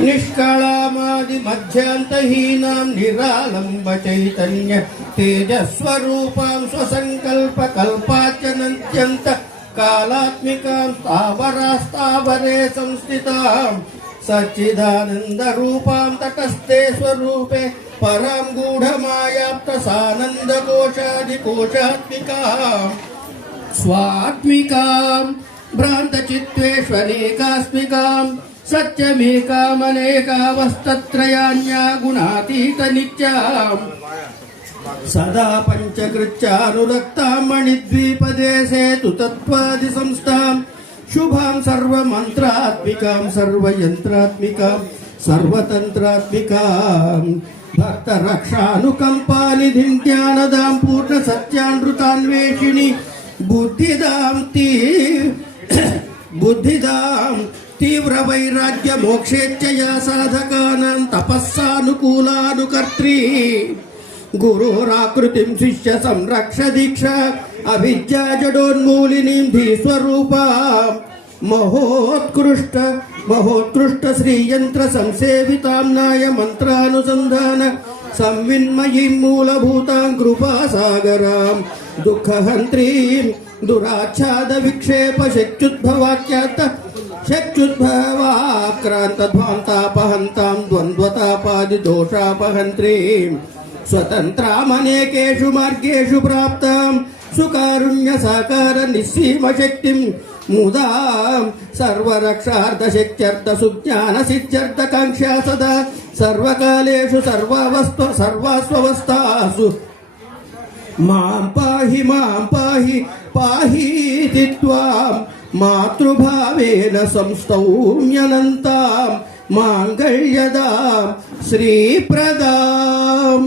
నిష్కళామాది మధ్యాంతహీనాం నిరాలంబ చైతన్య తేజస్వరూపాం స్వసంకల్ప కల్పాచనంత్యంత కాళాత్మికాం స్థావరాస్థావరే సంస్థితాం సచ్చిదానంద రూపాం తటస్థే స్వరూపే పరాం గూఢమాయాప్త సానంద కోశాది కోశాత్మికాం స్వాత్మికాం భ్రాంత చిత్వేష్వనేకాస్మికాం సత్యమేకామనేకావస్తత్రయాన్యా గుణాతీత నిత్యాం సదా పంచకృత్యానురక్తాం మణిద్వీపదేశే తు తత్వాది సంస్థాం శుభాం సర్వమంత్రాత్మికాం సర్వయంత్రాత్మికాం సర్వతంత్రాత్మికాం భక్తరక్షానుకంపానిధిం జ్ఞానదాం పూర్ణ సత్యానృతాన్వేషిణి బుద్ధిదాం తీవ్ర వైరాగ్య మోక్షేచ్ఛయా సాధకానాం తపస్సానుకూలానుకర్త్రీ గురోరాకృతిం శిష్య సంరక్ష అవిద్యా జడోన్మూలినీం ధీస్వరూపా మహోత్కృష్ట శ్రీయంత్ర సంసేవితాంనాయ మంత్రానుసంధాన సంవిన్మయీం మూలభూతాం కృపాసాగరాం దుఃఖహంత్రీం దురాచ్ఛాద విక్షేప శక్త్యుద్భవాక్రాంతధ్వాంతాపహంతాం ద్వంద్వతాపాది దోషాపహంత్రీం స్వతంత్రామనేకేషు మార్గేషు ప్రాప్తాం సుకారుణ్య సాకార నిస్సీమ శక్తిం ముదాం సర్వరక్షార్థ శక్త్యర్థ సుజ్ఞాన సిద్ధ్యర్థ కాంక్షా సదా సర్వకాలేషు సర్వాస్వవస్థాసు మాం పాహి పాహీతి త్వాం మాతృభావేన సంస్తౌమ్యనంతాం మాంగళ్యదాం శ్రీప్రదాం.